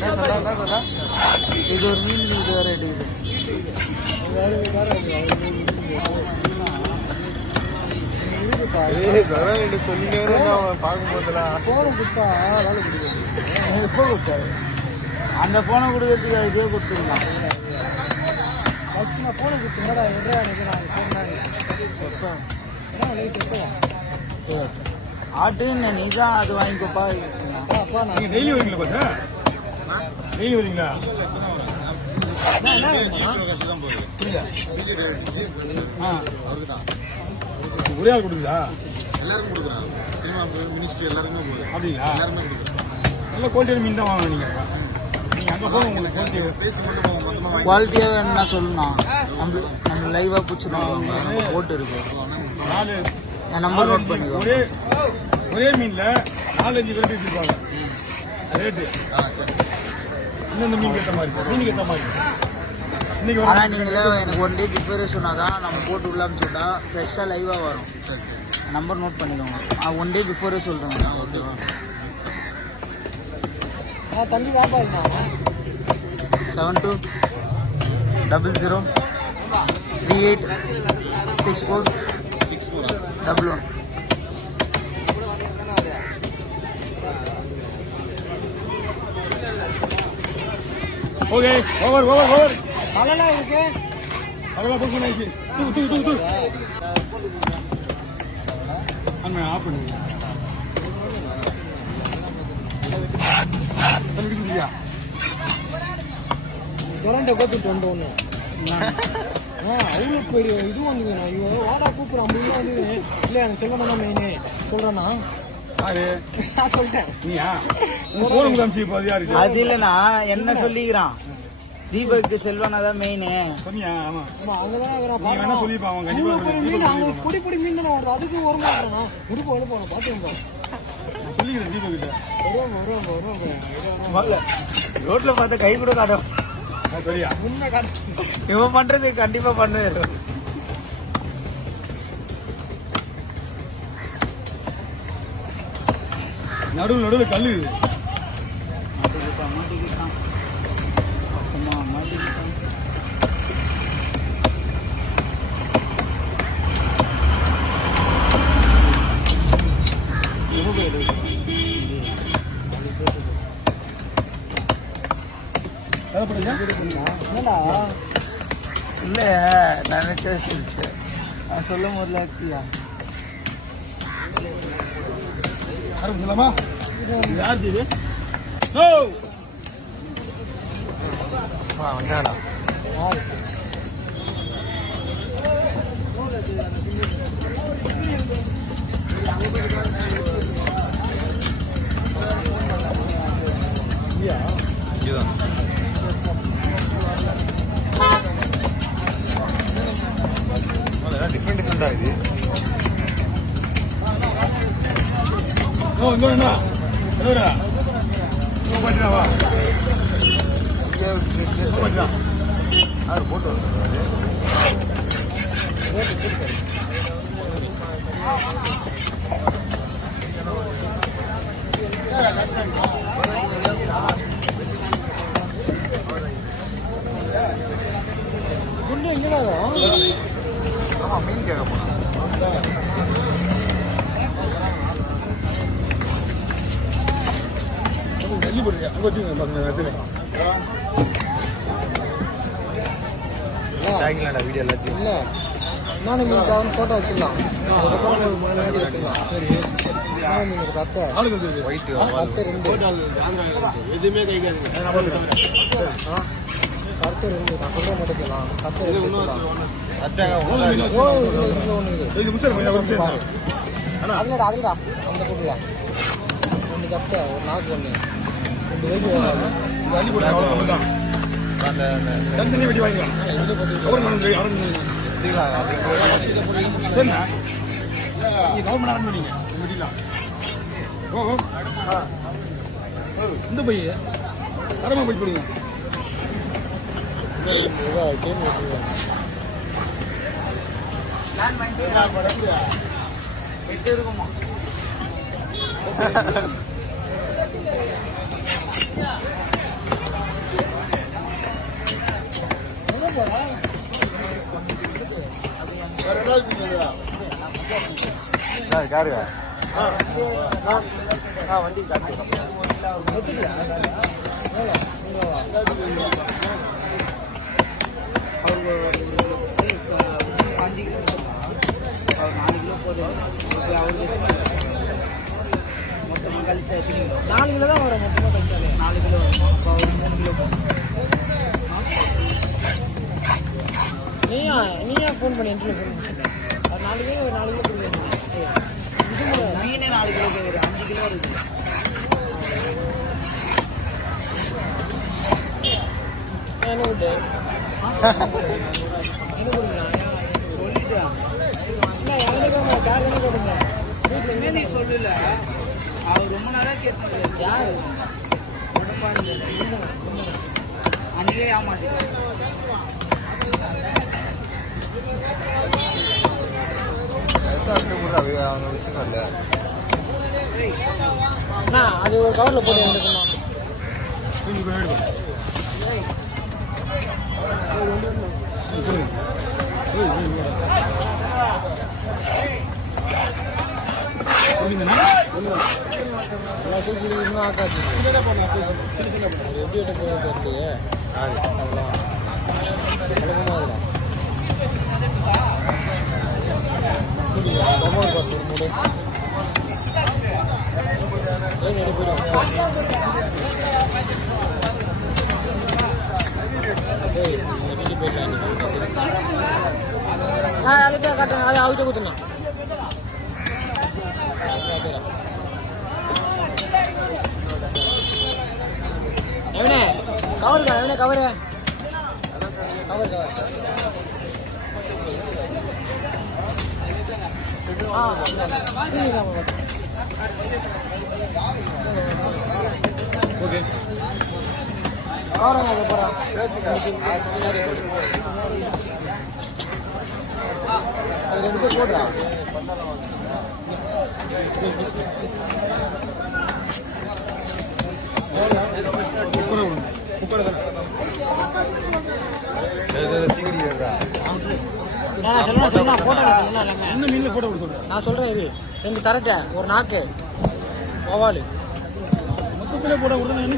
இது ஒரு மீன் இது வேற எடுக்குது. அந்த போனை கொடுக்கறதுக்கு இதே கொடுத்துருந்தான். போனை கொடுத்துங்கடா ஆட்டுன்னு நீ தான் அது வாங்கிக்கோப்பா. டெய்லி வரீங்களா? டெய்லி வரீங்களா? ஒரே ஆள் கொடுக்குதா? எல்லாருக்கும் கொடுக்குறாங்க. சினிமா மினிஸ்ட்ரி எல்லாருமே போகுது. அப்படிங்களா? எல்லாருமே கொடுக்குறாங்க. நல்ல குவாலிட்டியான மீன் தான் வாங்கணும். நீங்க அங்கே போக உங்களுக்கு குவாலிட்டியா வேணும்னா சொல்லணும். நம்ம லைவா பிடிச்சிருக்கோம். போட்டு இருக்கு. நம்பர் நோட் பண்ணிக்கோ. ஒரே மீன்ல 4-5 வெரைட்டி வச்சிருப்பாங்க. ரேட்டு இந்த மீன் ஏற்ற மாதிரி மீனுக்கு ஏற்ற மாதிரி. ஆனா நீங்களே எனக்கு 1 டே பிஃபோரே சொன்னாதான் நம்ம போட்டு உள்ள அனுப்பிச்சுட்டா ஃப்ரெஷ்ஷா லைவா வரும். நம்பர் நோட் பண்ணிக்கோங்க. 1 டே பிஃபோரே சொல்றேன். ஓகேவா? தம்பி வியாபாரிண்ணா 7200386411. ஓகே ஓவர் அழகா இருக்கு. அழகா புக் பண்ணிச்சு. தூ அங்க ஆஃப் பண்ணுங்க. தள்ளிடுறியா? டொரண்டோ கோத்துட்டு வந்தோன்னு அவ்வளோ பெரிய இது வந்துதுண்ணா. ஐயோ வாடா கூப்பிட்றேன். 50 ரூபா வந்துது. இல்லை எனக்கு சொல்லணும் தான் மெயினு சொல்கிறேண்ணா. நான் சொல்லிட்டேன். அது இல்லைண்ணா என்ன சொல்லிக்கிறான். தீபக்கு செல்வனாதான் மெயின். பொடி பொடி மீன் தானே வருது. அதுக்கு வர மாட்டேண்ணா. உடுப்பு எடுப்போம் பார்த்துருந்தோம். ரோட்ல பார்த்த கை கூட காட்டும். இவன் பண்றது கண்டிப்பா பண்ணுவேன். நடுவில் கல்லு இல்ல நினைச்சா நான் சொல்லும் போதுல இருக்கியா சொல்லலாமா? யார் இது? வந்தாடா டிஃப்ரெண்டா இது. போட்டு குண்டு எங்கதான்? ஆமா மீன் கேட்க போனா தள்ளி போடுங்க. அங்கே வச்சுங்க வீடியோ எல்லாத்தையும் இல்லை. நானும் மீன் தவறு போட்டோ வச்சிடலாம். முன்னாடி வச்சிடலாம். சரி மீன் கத்தை ஒயிட்டு கத்தை 2 எதுவுமே கைக்காது. கத்தை 2 நான் சொல்ல மாட்டேங்கலாம். கத்தை ஒன்று அதுலடா அந்த போட்டுல 2 கத்தை ஒரு நாக்கு 1 2 வரைக்கும் வராது. தண்ணி வெட்டி வாங்கிக்கலாம். இந்த பைய அரமா போய் போடுங்க. இருக்குமா காரு வண்டி காட்டு மொத்தமாக கழிச்சு 4 கிலோ தான் வரும். மொத்தமாக கழிச்சாலே 4 கிலோ வரும். இப்போ ஒரு 3 கிலோ போகும். நீயா ஃபோன் பண்ணி இன்டர்வியூ ஃபோன் பண்ணிட்டேன். அது 4 கிலோ கொடுக்குறேன். மீனே 4 கிலோ கேட்குறேன். 5 கிலோ இருக்குது. என்ன விட்டு என்ன கொடுக்குறேன் சொல்லிட்டேன். நீ சொல்லல. அவர் ரொம்ப நேரம் கேட்டாரு. யாரு அன்னைக்கே ஏமாட்டேன். அது ஒரு கவர்ல போட்டு வந்துருக்கணும். அதுதான் கட்டணும். அது அவர்கிட்ட கொடுத்துனா எவனே கவருக்கா? எவனே கவரு? கவர் ஓகே கவரங்க போகிறான். அது 2 பேர் போடுறா. நான் சொல்றேன் இது 2 தரட்டை, ஒரு நாக்கு, ஓவாலு மொத்தத்தில் போட விடுறது.